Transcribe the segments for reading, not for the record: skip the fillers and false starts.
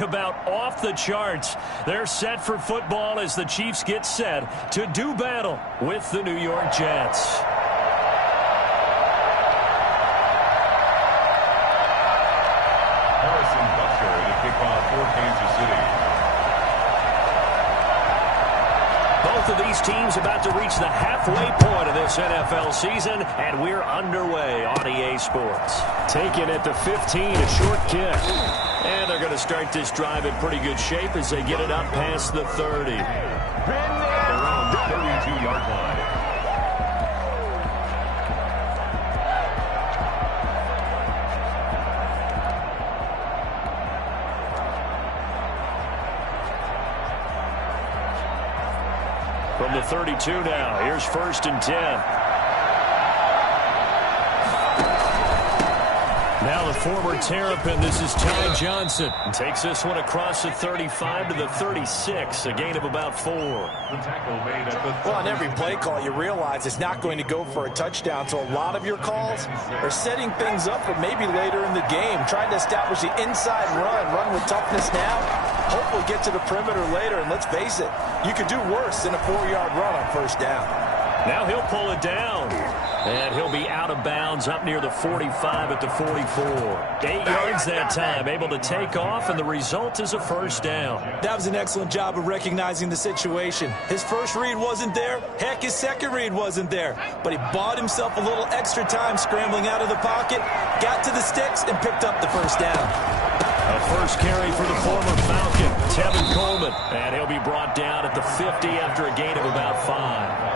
just about off the charts. They're set for football as the Chiefs get set to do battle with the New York Jets. Harrison Butker to kick off for Kansas City. Both of these teams about to reach the halfway point of this NFL season, and we're underway on EA Sports. Taken at the 15, a short kick. And they're going to start this drive in pretty good shape as they get it up past the 30. Around the 32-yard line. From the 32 now, here's 1st and 10. Now the former Terrapin, this is Ty Johnson. Takes this one across the 35 to the 36, a gain of about 4. Well, on every play call, you realize it's not going to go for a touchdown, so a lot of your calls are setting things up for maybe later in the game, trying to establish the inside run with toughness now, hopefully get to the perimeter later, and let's face it, you could do worse than a 4-yard run on 1st down. Now he'll pull it down. And he'll be out of bounds up near the 45 at the 44. 8 yards that time, able to take off, and the result is a 1st down. That was an excellent job of recognizing the situation. His first read wasn't there. Heck, his second read wasn't there. But he bought himself a little extra time scrambling out of the pocket, got to the sticks, and picked up the 1st down. A first carry for the former Falcon, Tevin Coleman. And he'll be brought down at the 50 after a gain of about 5.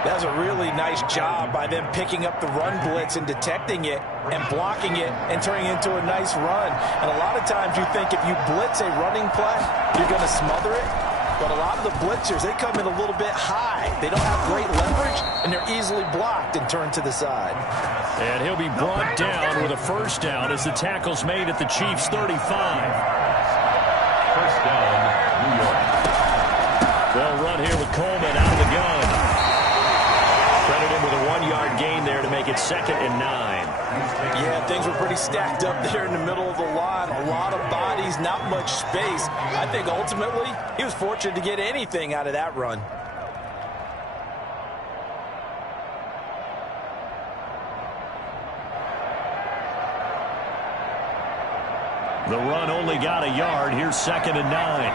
That was a really nice job by them picking up the run blitz and detecting it and blocking it and turning it into a nice run. And a lot of times you think if you blitz a running play, you're going to smother it. But a lot of the blitzers, they come in a little bit high. They don't have great leverage, and they're easily blocked and turned to the side. And he'll be brought down with a 1st down as the tackle's made at the Chiefs' 35. 1st down, New York. They'll run here with Coleman out of the gun. Credit him with a 1-yard gain there to make it 2nd and 9. Yeah, things were pretty stacked up there in the middle of the line. A lot of bodies, not much space. I think ultimately he was fortunate to get anything out of that run. The run only got a yard. Here's 2nd and 9.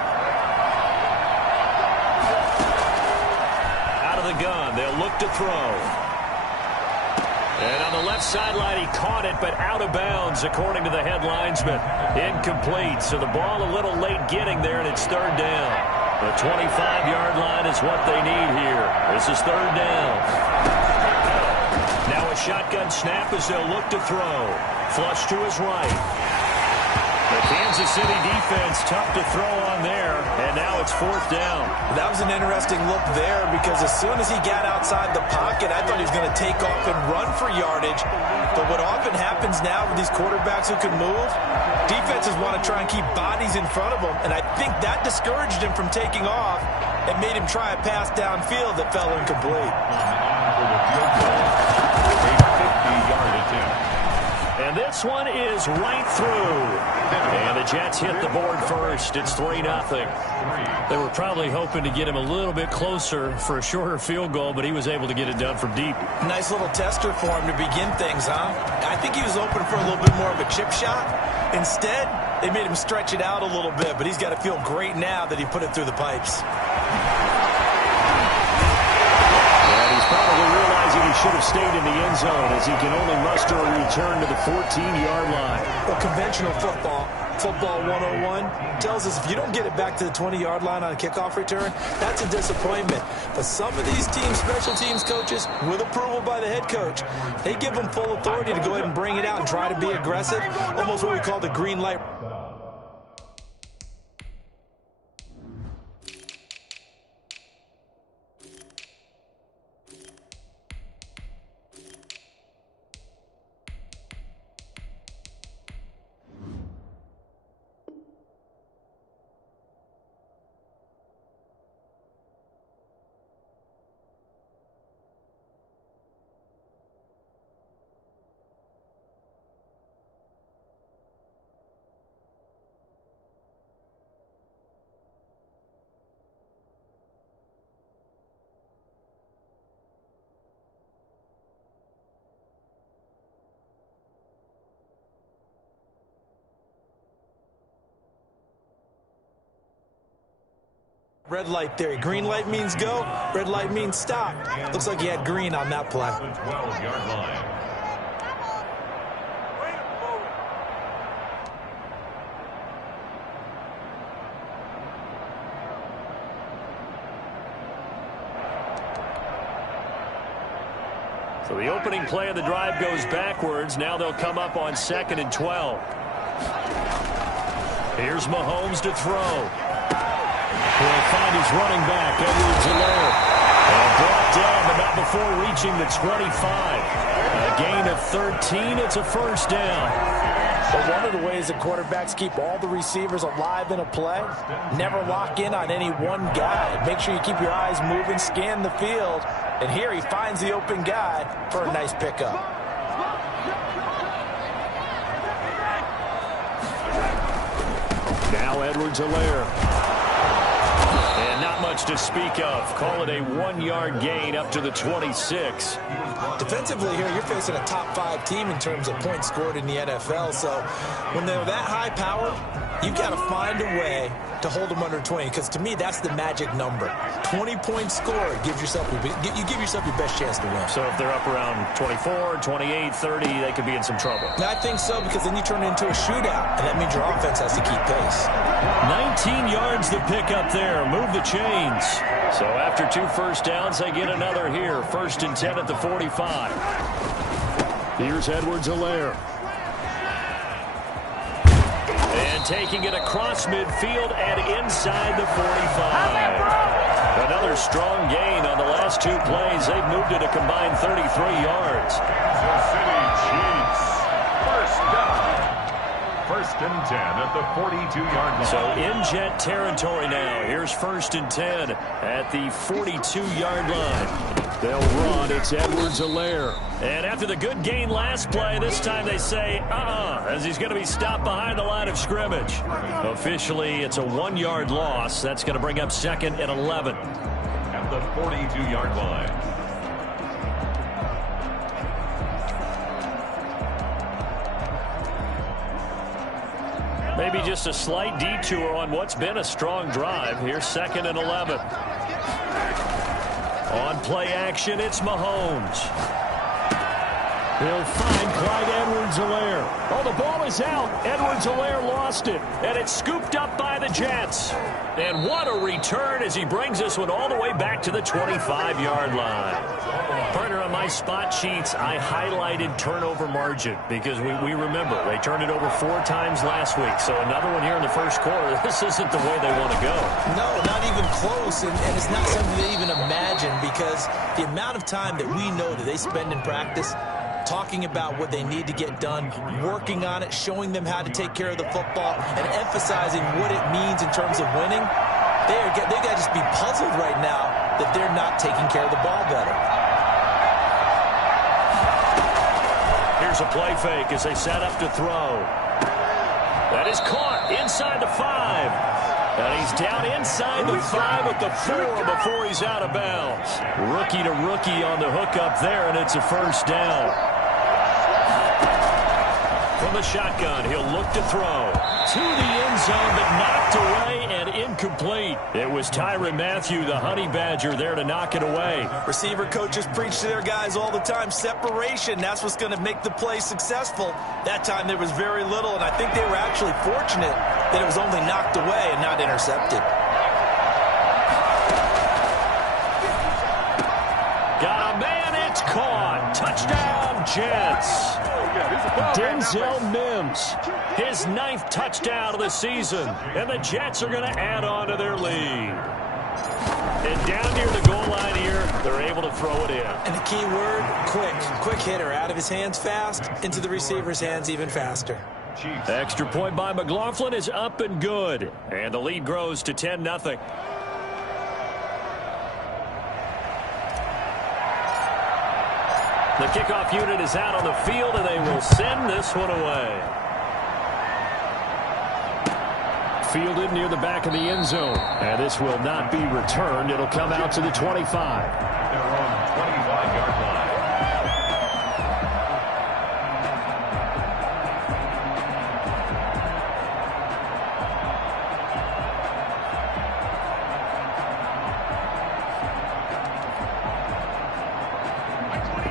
Out of the gun, they'll look to throw. And on the left sideline, he caught it, but out of bounds, according to the head linesman. Incomplete, so the ball a little late getting there, and it's 3rd down. The 25-yard line is what they need here. This is 3rd down. Now a shotgun snap as they'll look to throw. Flush to his right. The Kansas City defense tough to throw on there, and now it's 4th down. That was an interesting look there because as soon as he got outside the pocket, I thought he was going to take off and run for yardage. But what often happens now with these quarterbacks who can move, defenses want to try and keep bodies in front of them, and I think that discouraged him from taking off and made him try a pass downfield that fell incomplete. For the field goal, a 50-yard attempt. And this one is right through. And the Jets hit the board first. It's 3-0. They were probably hoping to get him a little bit closer for a shorter field goal, but he was able to get it done from deep. Nice little tester for him to begin things, huh? I think he was open for a little bit more of a chip shot. Instead, they made him stretch it out a little bit, but he's got to feel great now that he put it through the pipes. And he's probably realizing he should have stayed in the end zone as he can only muster a return to the 14-yard line. Well, conventional football 101, tells us if you don't get it back to the 20-yard line on a kickoff return, that's a disappointment. But some of these teams, special teams coaches, with approval by the head coach, they give them full authority to go ahead and bring it out and try to be aggressive, almost what we call the green light. red light theory. Green light means go, red light means stop. Looks like he had green on that play. The 12-yard line. So the opening play of the drive goes backwards. Now they'll come up on 2nd and 12. Here's Mahomes to throw. He'll find his running back, Edwards-Helaire. Brought down, but not before reaching the 25. A gain of 13. It's a first down. But one of the ways that quarterbacks keep all the receivers alive in a play, never lock in on any one guy. Make sure you keep your eyes moving, scan the field. And here he finds the open guy for a nice pickup. Now Edwards-Helaire. And not much to speak of. Call it a 1-yard gain up to the 26. Defensively here, you're facing a top 5 team in terms of points scored in the NFL. So when they're that high powered, you've got to find a way to hold them under 20. Because to me, that's the magic number. 20 points scored gives yourself you give yourself your best chance to win. So if they're up around 24, 28, 30, they could be in some trouble. I think so, because then you turn it into a shootout, and that means your offense has to keep pace. 19 yards to pick up there. Move the chains. So after 2 first downs, they get another here. 1st and 10 at the 45. Here's Edwards-Helaire. And taking it across midfield and inside the 45. Another strong gain on the last 2 plays. They've moved it a combined 33 yards. The City Chiefs. First down. 1st and 10 at the 42-yard line. So in Jet territory now. Here's 1st and 10 at the 42-yard line. They'll run. It's Edwards-Helaire. And after the good gain last play, this time they say, as he's going to be stopped behind the line of scrimmage. Officially, it's a 1-yard loss. That's going to bring up 2nd and 11. At the 42-yard line. Maybe just a slight detour on what's been a strong drive. Here's 2nd and 11. On play action, it's Mahomes. He'll find Clyde Edwards-Helaire. Oh, the ball is out. Edwards-Helaire lost it, and it's scooped up by the Jets. And what a return as he brings this one all the way back to the 25-yard line. Partner, on my spot sheets, I highlighted turnover margin because we remember they turned it over 4 times last week. So another one here in the first quarter. This isn't the way they want to go. No, not even close, and it's not something they even imagine, because the amount of time that we know that they spend in practice talking about what they need to get done, working on it, showing them how to take care of the football, and emphasizing what it means in terms of winning. They got to just be puzzled right now that they're not taking care of the ball better. Here's a play fake as they set up to throw. That is caught inside the 5. And he's down inside the 5 at the 4 before he's out of bounds. Rookie to rookie on the hook up there, and it's a first down. From the shotgun, he'll look to throw. To the end zone, but knocked away and incomplete. It was Tyrann Mathieu, the Honey Badger, there to knock it away. Receiver coaches preach to their guys all the time. Separation, that's what's going to make the play successful. That time there was very little, and I think they were actually fortunate that it was only knocked away and not intercepted. Got a man, it's caught. Touchdown, Jets. Denzel Mims, his 9th touchdown of the season, and the Jets are going to add on to their lead. And down near the goal line here, they're able to throw it in. And the key word, quick. Quick hitter, out of his hands fast, into the receiver's hands even faster. Extra point by McLaughlin is up and good, and the lead grows to 10-0. The kickoff unit is out on the field, and they will send this one away. Fielded near the back of the end zone, and this will not be returned. It'll come out to the 25. They're on 25-yard line.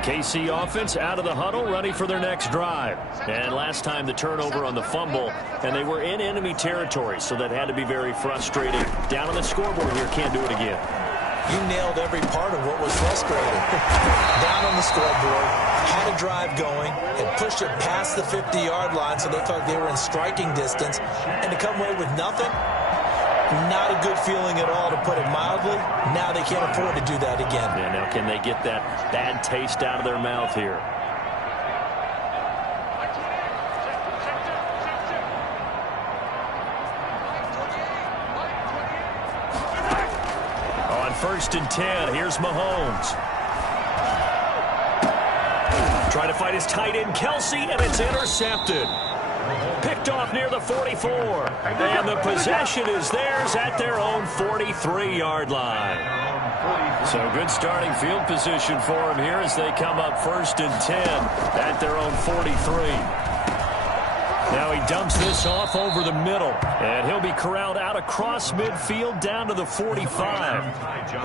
KC offense out of the huddle, ready for their next drive. And last time the turnover on the fumble, and they were in enemy territory, so that had to be very frustrating. Down on the scoreboard here, can't do it again. You nailed every part of what was frustrating. Down on the scoreboard, had a drive going, had pushed it past the 50-yard line so they thought they were in striking distance, and to come away with nothing, not a good feeling at all, to put it mildly. Now they can't afford to do that again. Yeah, now can they get that bad taste out of their mouth here? On 1st and 10, here's Mahomes. Trying to fight his tight end, Kelsey, and it's intercepted. Picked off near the 44. And the possession is theirs at their own 43-yard line. So good starting field position for them here as they come up 1st and 10 at their own 43. Now he dumps this off over the middle, and he'll be corralled out across midfield down to the 45.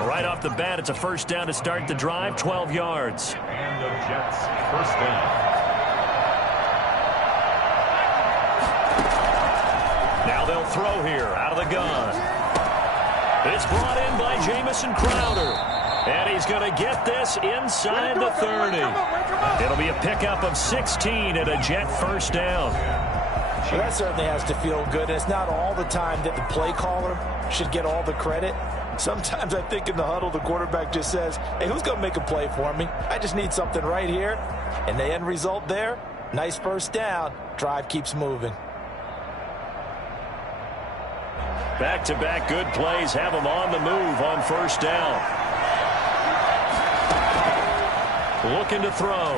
Right off the bat, it's a first down to start the drive, 12 yards. And the Jets, first down. Now they'll throw here out of the gun. It's brought in by Jamison Crowder. And he's going to get this inside the 30. It'll be a pickup of 16 and a Jet first down. Well, that certainly has to feel good. It's not all the time that the play caller should get all the credit. Sometimes I think in the huddle, the quarterback just says, hey, who's going to make a play for me? I just need something right here. And the end result there, nice first down. Drive keeps moving. Back-to-back good plays have them on the move on first down. Looking to throw.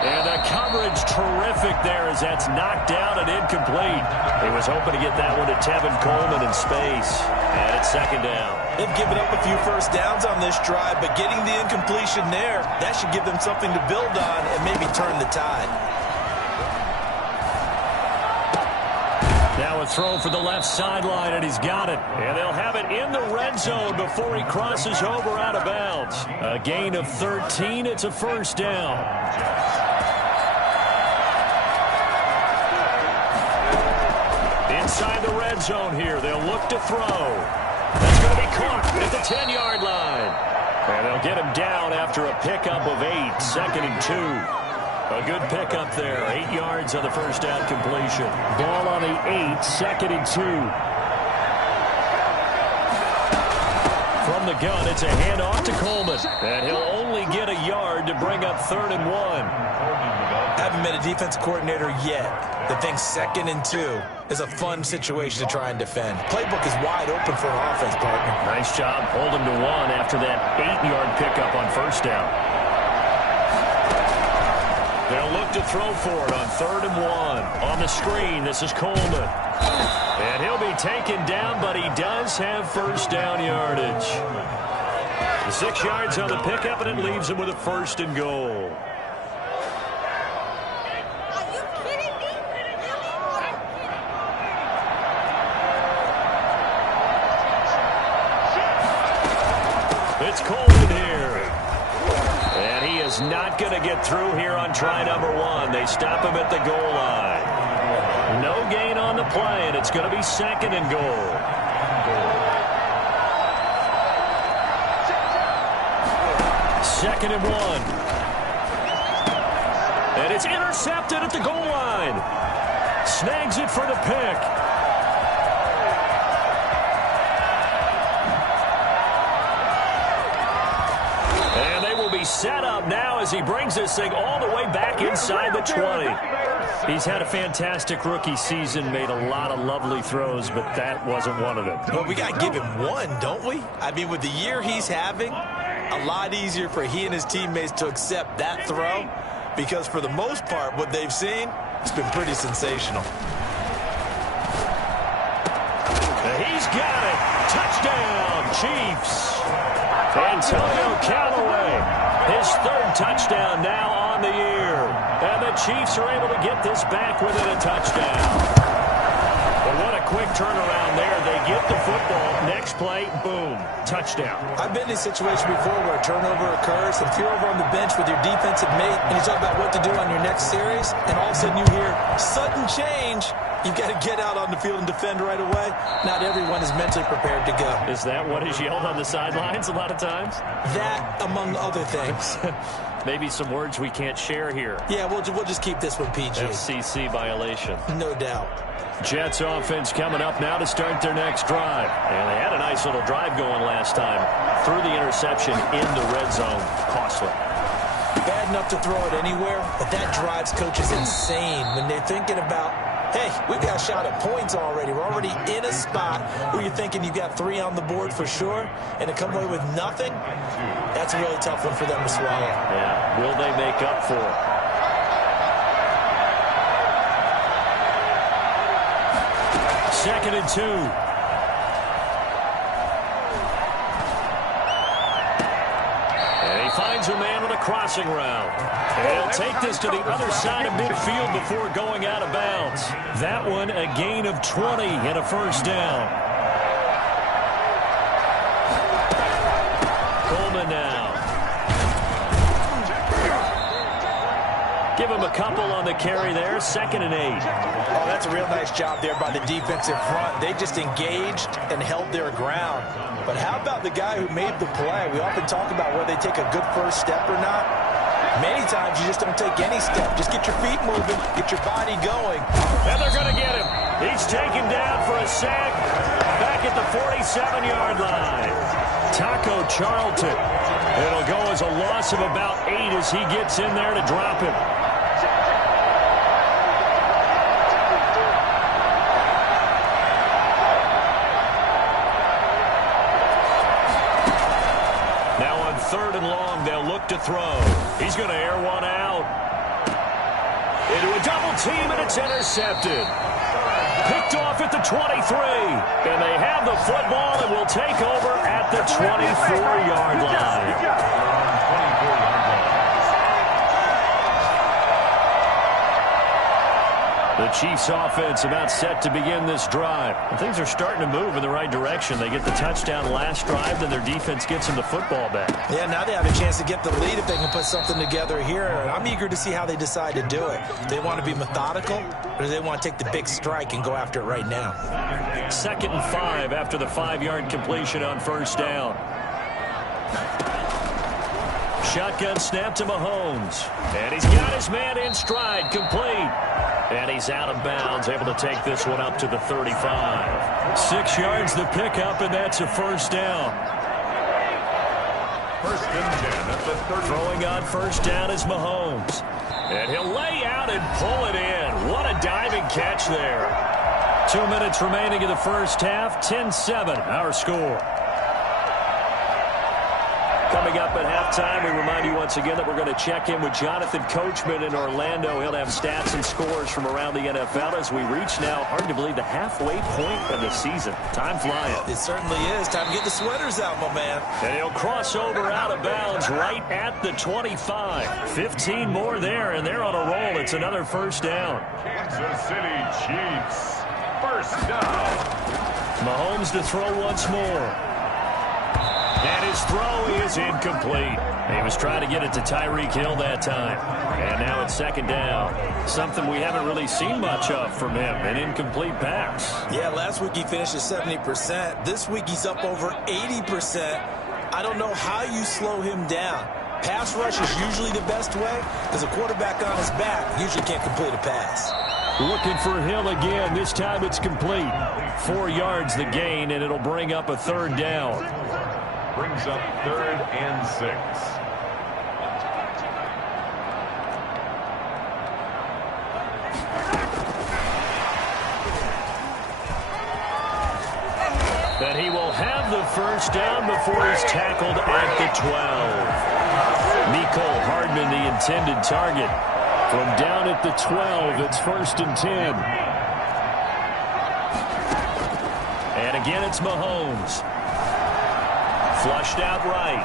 And the coverage terrific there as that's knocked down and incomplete. He was hoping to get that one to Tevin Coleman in space. And it's 2nd down. They've given up a few first downs on this drive, but getting the incompletion there, that should give them something to build on and maybe turn the tide. Now a throw for the left sideline, and he's got it. And they'll have it in the red zone before he crosses over out of bounds. A gain of 13. It's a first down. Inside the red zone here, they'll look to throw. That's going to be caught at the 10-yard line. And they'll get him down after a pickup of 8, 2nd and 2. A good pickup there. 8 yards on the first down completion. Ball on the 8, 2nd and 2. From the gun, it's a handoff to Coleman. And he'll only get a yard to bring up 3rd and 1. Haven't met a defense coordinator yet that thinks 2nd and 2 is a fun situation to try and defend. Playbook is wide open for an offense, partner. Nice job holding to 1 after that 8-yard pickup on first down. They'll look to throw for it on 3rd and 1. On the screen, this is Coleman. And he'll be taken down, but he does have first down yardage. 6 yards on the pickup, and it leaves him with a 1st and goal. It's Coleman here. And he is not going to get through here on try number 1. They stop him at the goal line. No gain on the play, and it's going to be 2nd and goal. Second and 1. And it's intercepted at the goal line. Snags it for the pick. And they will be set up now as he brings this thing all the way back inside the 20. He's had a fantastic rookie season, made a lot of lovely throws, but that wasn't one of them. Well, we got to give him one, don't we? I mean, with the year he's having, a lot easier for he and his teammates to accept that throw, because for the most part, what they've seen, it's been pretty sensational. He's got it. Touchdown, Chiefs. Antonio Callaway, his 3rd touchdown now on the year. And the Chiefs are able to get this back within a touchdown. But what a quick turnaround there. They get the football. Next play, boom, touchdown. I've been in a situation before where a turnover occurs, and if you're over on the bench with your defensive mate and you talk about what to do on your next series, and all of a sudden you hear sudden change, you've got to get out on the field and defend right away. Not everyone is mentally prepared to go. Is that what is yelled on the sidelines a lot of times? That, among other things. Maybe some words we can't share here. Yeah, we'll just keep this one PG. FCC violation. No doubt. Jets offense coming up now to start their next drive. And they had a nice little drive going last time. Threw the interception in the red zone. Costly. Bad enough to throw it anywhere, but that drives coaches insane when they're thinking about, hey, we've got a shot at points already. We're already in a spot where you're thinking you got 3 on the board for sure, and to come away with nothing, that's a really tough one for them to swallow. Yeah, will they make up for it? Second and 2. And he finds a man with a crossing route. And he'll take this to the other side of midfield before going out of bounds. That one a gain of 20 and a first down. Coleman now. Give him a couple on the carry there. 2nd and 8. Oh, that's a real nice job there by the defensive front. They just engaged and held their ground. But how about the guy who made the play? We often talk about whether they take a good first step or not. Many times you just don't take any step. Just get your feet moving, get your body going. And they're going to get him. He's taken down for a sack back at the 47-yard line. Taco Charlton. It'll go as a loss of about 8 as he gets in there to drop him. Now on 3rd and long, they'll look to throw. He's going to air one out. Into a double team, and it's intercepted. Picked off at the 23. And they have the football and will take over at the 24-yard line. The Chiefs offense about set to begin this drive. And things are starting to move in the right direction. They get the touchdown last drive, then their defense gets them the football back. Yeah, now they have a chance to get the lead if they can put something together here. And I'm eager to see how they decide to do it. Do they want to be methodical, or do they want to take the big strike and go after it right now? 2nd and 5 after the 5-yard completion on first down. Shotgun snap to Mahomes. And he's got his man in stride, complete. And he's out of bounds, able to take this one up to the 35. 6 yards the pickup, and that's a first down. 1st and 10 at the 30. Throwing on first down is Mahomes. And he'll lay out and pull it in. What a diving catch there. 2 minutes remaining in the first half. 10-7, our score. Coming up at halftime, we remind you once again that we're going to check in with Jonathan Coachman in Orlando. He'll have stats and scores from around the NFL as we reach now, hard to believe, the halfway point of the season. Time flying. It certainly is. Time to get the sweaters out, my man. And he'll cross over out of bounds right at the 25. 15 more there, and they're on a roll. It's another first down. Kansas City Chiefs. First down. Mahomes to throw once more. And his throw is incomplete. He was trying to get it to Tyreek Hill that time. And now it's 2nd down. Something we haven't really seen much of from him, an incomplete pass. Yeah, last week he finished at 70%. This week he's up over 80%. I don't know how you slow him down. Pass rush is usually the best way because a quarterback on his back usually can't complete a pass. Looking for Hill again. This time it's complete. 4 yards the gain, and it'll bring up a 3rd down. Brings up 3rd and 6. And he will have the first down before he's tackled at the 12. Mecole Hardman, the intended target. From down at the 12, it's 1st and 10. And again, it's Mahomes. Flushed out right.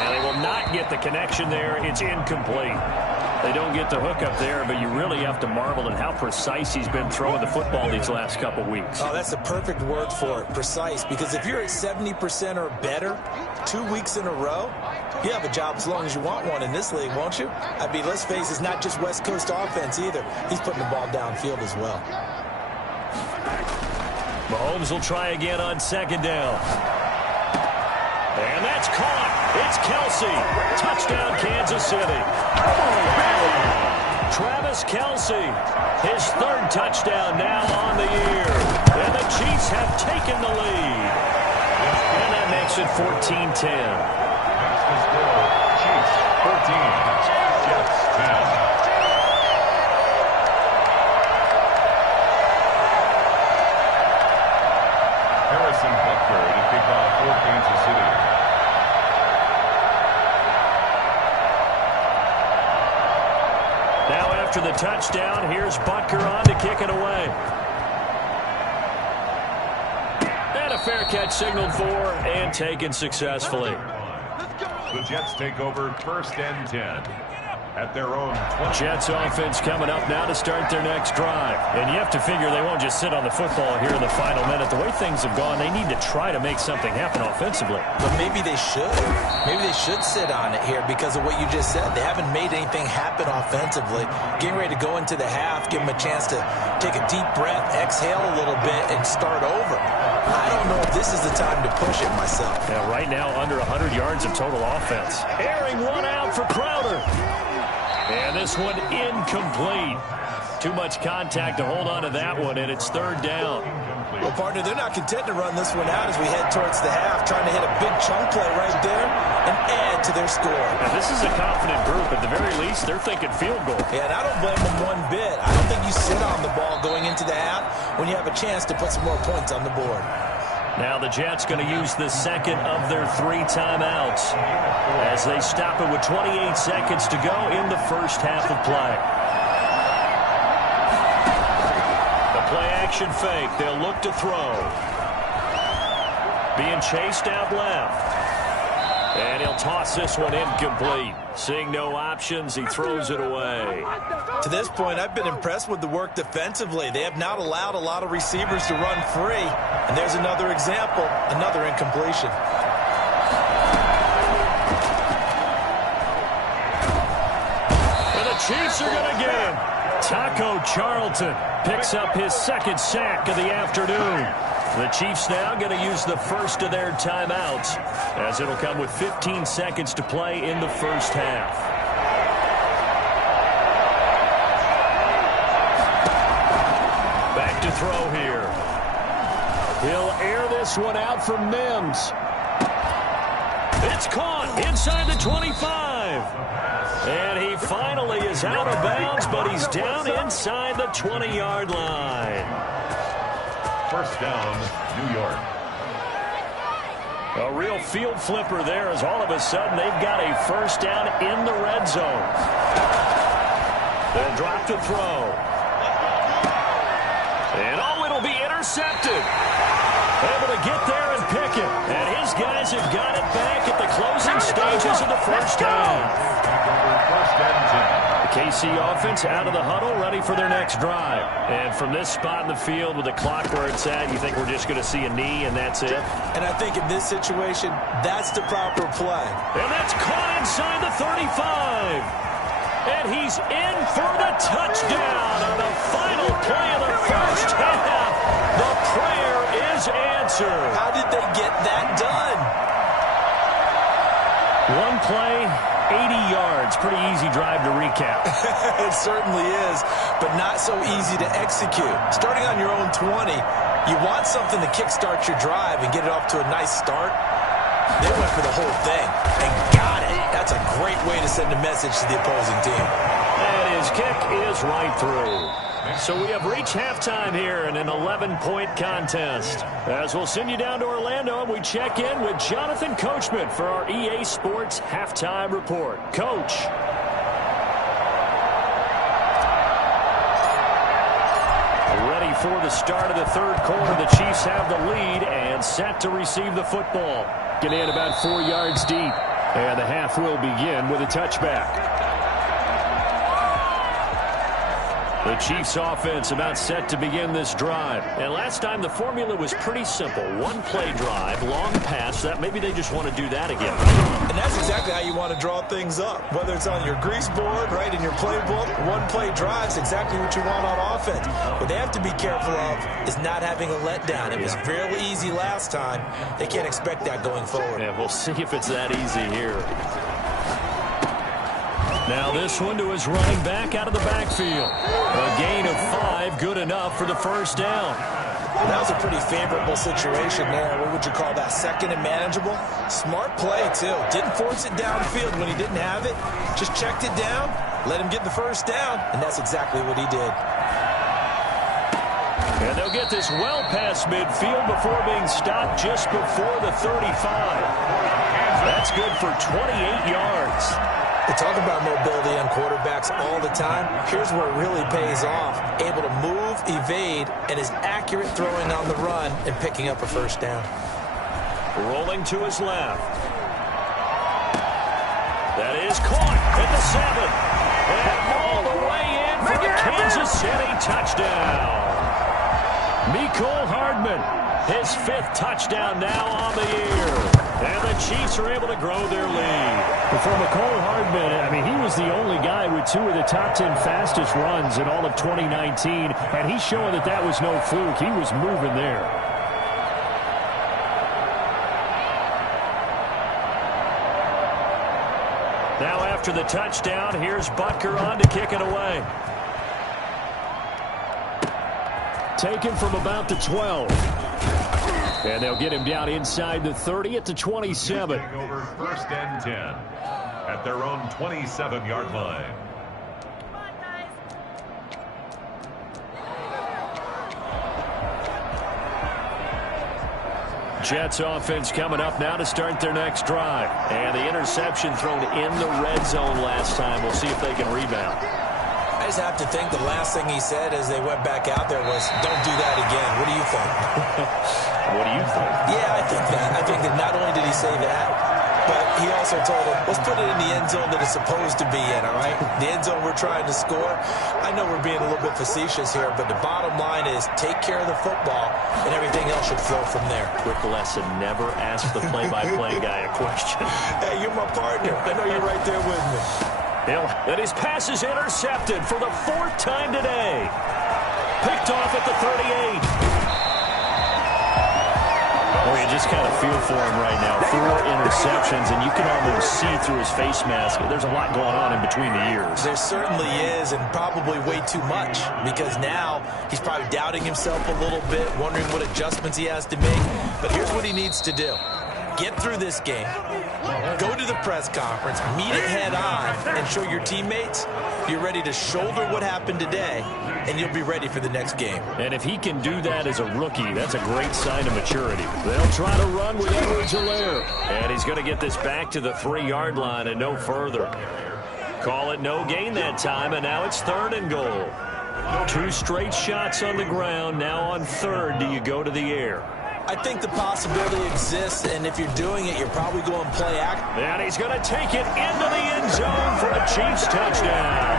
And they will not get the connection there. It's incomplete. They don't get the hook up there, but you really have to marvel at how precise he's been throwing the football these last couple weeks. Oh, that's the perfect word for it, precise, because if you're at 70% or better 2 weeks in a row, you have a job as long as you want one in this league, won't you? I mean, let's face it, it's not just West Coast offense either. He's putting the ball downfield as well. Mahomes will try again on second down. And that's caught. It's Kelce. Touchdown, Kansas City. Travis Kelce, his third touchdown now on the year. And the Chiefs have taken the lead. And that makes it 14-10. That's the score. Chiefs 14, Jets 10. Harrison Butker to kick off for Kansas City. Now after the touchdown, here's Butker on to kick it away. And a fair catch signaled for and taken successfully. The Jets take over 1st and 10 at their own 20. Jets offense coming up now to start their next drive. And you have to figure they won't just sit on the football here in the final minute. The way things have gone, they need to try to make something happen offensively. But maybe they should. Maybe they should sit on it here because of what you just said. They haven't made anything happen offensively. Getting ready to go into the half, give them a chance to take a deep breath, exhale a little bit, and start over. I don't know if this is the time to push it myself. Now, right now, under 100 yards of total offense. Airing one out for Crowder. And this one incomplete. Too much contact to hold on to that one, and it's third down. Well, partner, they're not content to run this one out as we head towards the half, trying to hit a big chunk play right there and add to their score. Now, this is a confident group. At the very least, they're thinking field goal. Yeah, and I don't blame them one bit. I don't think you sit on the ball going into the half when you have a chance to put some more points on the board. Now the Jets going to use the second of their 3 timeouts as they stop it with 28 seconds to go in the first half of play. The play-action fake. They'll look to throw. Being chased out left. And he'll toss this one incomplete. Seeing no options, he throws it away. To this point, I've been impressed with the work defensively. They have not allowed a lot of receivers to run free. And there's another example, another incompletion. And the Chiefs are going to get him. Taco Charlton picks up his second sack of the afternoon. The Chiefs now going to use the first of their timeouts as it'll come with 15 seconds to play in the first half. Back to throw here. He'll air this one out for Mims. It's caught inside the 25. And he finally is out of bounds, but he's down inside the 20-yard line. First down, New York. A real field flipper there as all of a sudden they've got a first down in the red zone. They'll drop to throw. And oh, it'll be intercepted. Able to get there and pick it. And his guys have got it back at the closing stages of the first half. First and 10. The KC offense out of the huddle, ready for their next drive. And from this spot in the field with the clock where it's at, you think we're just going to see a knee and that's it? And I think in this situation, that's the proper play. And that's caught inside the 35. And he's in for the touchdown on the final play of the first half. The prayer is answered. How did they get that done? One play, 80 yards. Pretty easy drive to recap. It certainly is, but not so easy to execute. Starting on your own 20, you want something to kickstart your drive and get it off to a nice start. They went for the whole thing and got it. That's a great way to send a message to the opposing team. And his kick is right through. So we have reached halftime here in an 11-point contest. As we'll send you down to Orlando, and we check in with Jonathan Coachman for our EA Sports Halftime Report. Coach. Ready for the start of the third quarter. The Chiefs have the lead and set to receive the football. Get in about 4 yards deep. And the half will begin with a touchback. The Chiefs offense about set to begin this drive. And last time the formula was pretty simple. One play drive, long pass. That maybe they just want to do that again. And that's exactly how you want to draw things up. Whether it's on your grease board, right, in your playbook, one play drive is exactly what you want on offense. What they have to be careful of is not having a letdown. It was fairly easy last time. They can't expect that going forward. Yeah, we'll see if it's that easy here. Now this one to his running back out of the backfield. A gain of 5, good enough for the first down. Well, that was a pretty favorable situation there. What would you call that? Second and manageable? Smart play, too. Didn't force it downfield when he didn't have it. Just checked it down, let him get the first down, and that's exactly what he did. And they'll get this well past midfield before being stopped just before the 35. That's good for 28 yards. They talk about mobility on quarterbacks all the time. Here's where it really pays off. Able to move, evade, and is accurate throwing on the run and picking up a first down. Rolling to his left. That is caught at the 7. And all the way in for a Kansas City touchdown. Mecole Hardman, his 5th touchdown now on the year. And the Chiefs are able to grow their lead. But for Mecole Hardman, I mean, he was the only guy with 2 of the top 10 fastest runs in all of 2019. And he's showing that that was no fluke. He was moving there. Now after the touchdown, here's Butker on to kick it away. Taken from about the 12. And they'll get him down inside the 30 at the 27. Over 1st and 10 at their own 27-yard line. Jets offense coming up now to start their next drive. And the interception thrown in the red zone last time. We'll see if they can rebound. I just have to think the last thing he said as they went back out there was, don't do that again. What do you think? What do you think? Yeah, I think that. I think that not only did he say that, but he also told him, let's put it in the end zone that it's supposed to be in, all right? The end zone we're trying to score. I know we're being a little bit facetious here, but the bottom line is take care of the football, and everything else should flow from there. Quick lesson, never ask the play-by-play guy a question. Hey, you're my partner. I know you're right there with me. And his pass is intercepted for the 4th time today. Picked off at the 38. Oh, you just kind of feel for him right now. 4 interceptions, and you can almost see through his face mask. There's a lot going on in between the ears. There certainly is, and probably way too much, because now he's probably doubting himself a little bit, wondering what adjustments he has to make. But here's what he needs to do. Get through this game. Go to the press conference, meet it head on, and show your teammates you're ready to shoulder what happened today, and you'll be ready for the next game. And if he can do that as a rookie, that's a great sign of maturity. They'll try to run with Edwards-Helaire. And he's going to get this back to the 3-yard line and no further. Call it no gain that time, and now it's 3rd and goal. 2 straight shots on the ground. Now on 3rd, do you go to the air? I think the possibility exists, and if you're doing it, you're probably going to play act. And he's going to take it into the end zone for a Chiefs touchdown.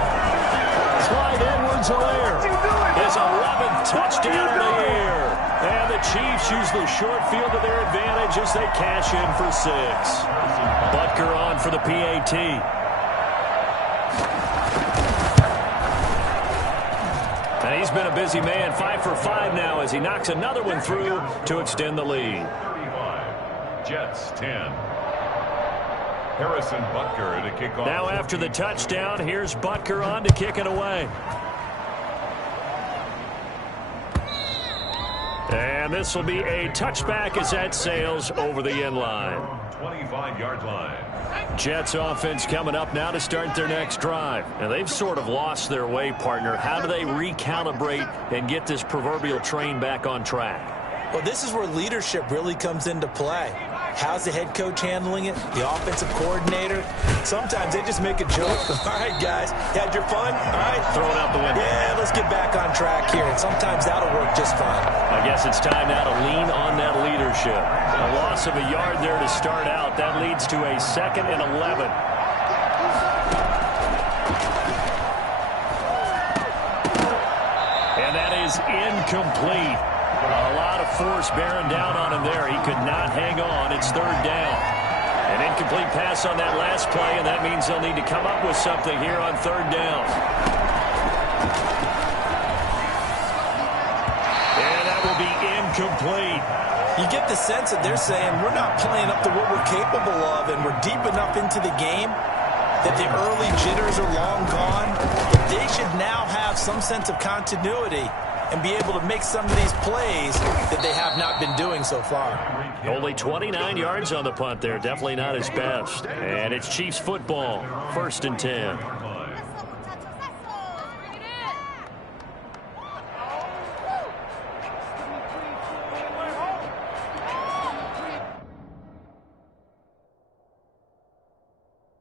Clyde Edwards-Helaire, his 11th touchdown of the year. And the Chiefs use the short field to their advantage as they cash in for 6. Butker on for the PAT. And he's been a busy man, 5 for 5 now as he knocks another one through to extend the lead. 35, Jets 10. Harrison Butker to kick off. Now after the touchdown, here's Butker on to kick it away. And this will be a touchback as that sails over the end line. 25-yard line. Jets offense coming up now to start their next drive. And they've sort of lost their way, partner. How do they recalibrate and get this proverbial train back on track? Well, this is where leadership really comes into play. How's the head coach handling it? The offensive coordinator? Sometimes they just make a joke. All right, guys, you had your fun? All right. Throw it out the window. Yeah, let's get back on track here. And sometimes that'll work just fine. I guess it's time now to lean on that leadership. A loss of a yard there to start out. That leads to a 2nd and 11. is incomplete. A lot of force bearing down on him there. He could not hang on. It's third down. An incomplete pass on that last play, and that means they'll need to come up with something here on third down. And that will be incomplete. You get the sense that they're saying we're not playing up to what we're capable of, and we're deep enough into the game that the early jitters are long gone. They should now have some sense of continuity and be able to make some of these plays that they have not been doing so far. Only 29 yards on the punt there. Definitely not his best. And it's Chiefs football. 1st and 10.